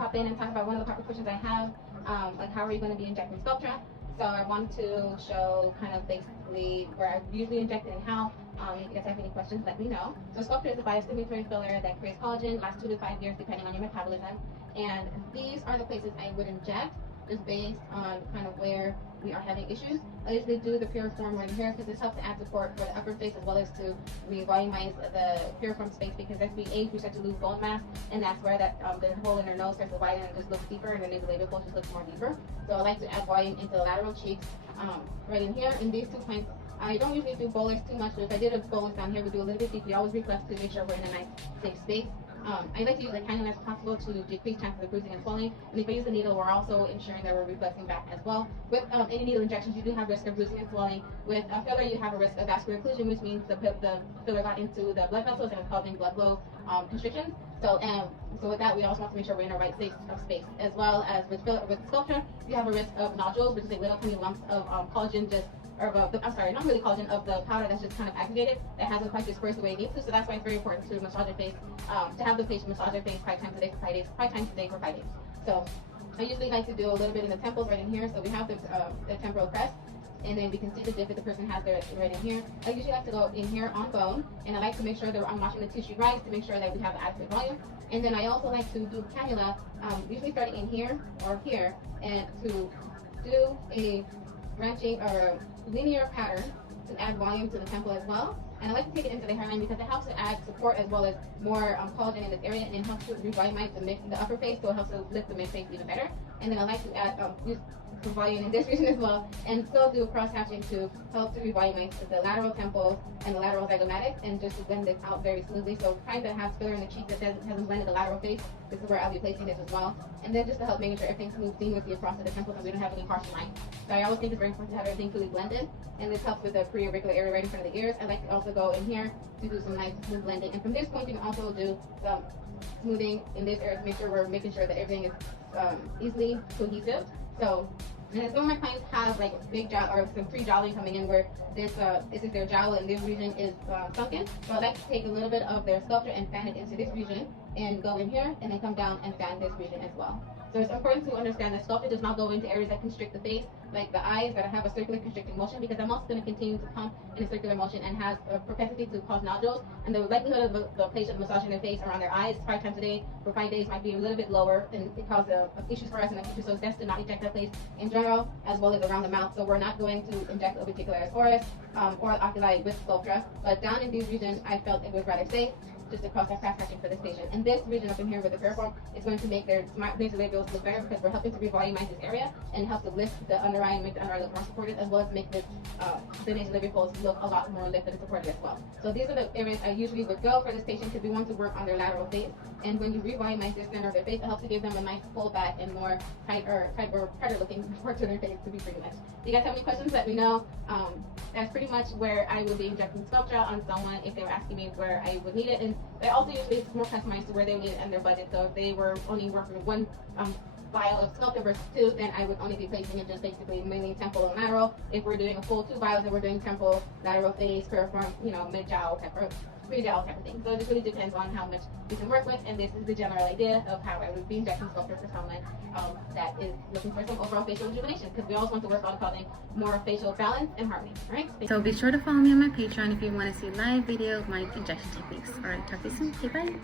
pop in and talk about one of the proper questions I have, like how are you going to be injecting sculptra. So I want to show kind of basically where I usually inject it and how. If you guys have any questions, let me know. So sculptra is a biostimulatory filler that creates collagen, lasts 2 to 5 years depending on your metabolism. And these are the places I would inject, just based on kind of where we are having issues. I usually do the piriform right here because this helps to add support for the upper face as well as to revolumize the piriform space, because as we age we start to lose bone mass, and that's where that the hole in our nose starts to widen and just looks deeper, and the nasolabial fold just looks more deeper. So I like to add volume into the lateral cheeks right in here in these 2 points. I don't usually do bolus too much, but if I did a bolus down here, we do a little bit deep. We always reflex to make sure we're in a nice safe space. I like to use a cannula as possible to decrease chances of bruising and swelling. And if I use a needle, we're also ensuring that we're reflexing back as well. With any needle injections, you do have risk of bruising and swelling. With a filler, you have a risk of vascular occlusion, which means the filler got into the blood vessels and is causing blood flow constrictions. So with that, we also want to make sure we're in the right space. As well as with sculptra, you have a risk of nodules, which is like little tiny lumps of collagen not really collagen, of the powder that's just kind of aggregated, that hasn't quite dispersed the way it needs to. So that's why it's very important to massage your face, to have the patient massage their face 5 times a day for 5 days, 5 times a day for 5 days. So I usually like to do a little bit in the temples right in here. So we have the temporal crest, and then we can see the dip if the person has their right in here. I usually like to go in here on bone, and I like to make sure that I'm washing the tissue right to make sure that we have the adequate volume. And then I also like to do cannula, usually starting in here or here, and to do a branching or linear pattern to add volume to the temple as well. And I like to take it into the hairline because it helps to add support as well as more collagen in this area, and it helps to revolumize the upper face, so it helps to lift the mid face even better. And then I like to add use some volume in this region as well, and still do cross hatching to help to revolumize the lateral temples and the lateral zygomatics, and just to blend this out very smoothly. So trying to have filler in the cheek that hasn't blended the lateral face, this is where I'll be placing this as well. And then just to help making sure everything's moves seamlessly across the temples so we don't have any harsh lines. So I always think it's very important to have everything fully blended, and this helps with the preauricular area right in front of the ears. I like to also go in here to do some nice smooth blending, and from this point you can also do some smoothing in this area to make sure we're making sure that everything is easily cohesive. So, and some of my clients have like big jowl or some pre-jowling coming in where this is their jowl and this region is sunken. So I like to take a little bit of their sculpture and fan it into this region and go in here and then come down and fan this region as well. So it's important to understand that sculpture does not go into areas that constrict the face, like the eyes that have a circular constricting motion, because I'm also going to continue to pump in a circular motion and has a propensity to cause nodules. And the likelihood of the patient massaging their face around their eyes 5 times a day for 5 days might be a little bit lower, and it causes issues for us in the future. So it's best to not inject that place in general, as well as around the mouth. So we're not going to inject orbicularis oris or oculi with sculptra, but down in these regions, I felt it was rather safe just to cross that cross hatching for this patient. And this region up in here with the piriform is going to make their nasolabials look better, because we're helping to revolumize this area, and it helps to lift the under eye and make the under eye look more supported, as well as make the nasolabial folds look a lot more lifted and supported as well. So these are the areas I usually would go for this patient, because we want to work on their lateral face. And when you revolumize this center of their face, it helps to give them a nice pull back and more tighter looking part to their face, to be pretty much. If you guys have any questions, let me know. That's pretty much where I would be injecting sculptra on someone if they were asking me where I would need it. And I also usually it's more customized to where they need it and their budget. So if they were only working with one vial of sculptra versus 2, then I would only be placing it just basically mainly temple and lateral. If we're doing a full 2 vials, then we're doing temple, lateral face, piriform, mid jowl type or pre-jowl type of thing. So it just really depends on how much we can work with, and this is the general idea of how I would be injecting sculptra for someone that is looking for some overall facial rejuvenation, because we always want to work on causing more facial balance and harmony. All right. So be sure to follow me on my Patreon if you want to see live video of my injection techniques. All right, talk to you soon. Okay, bye.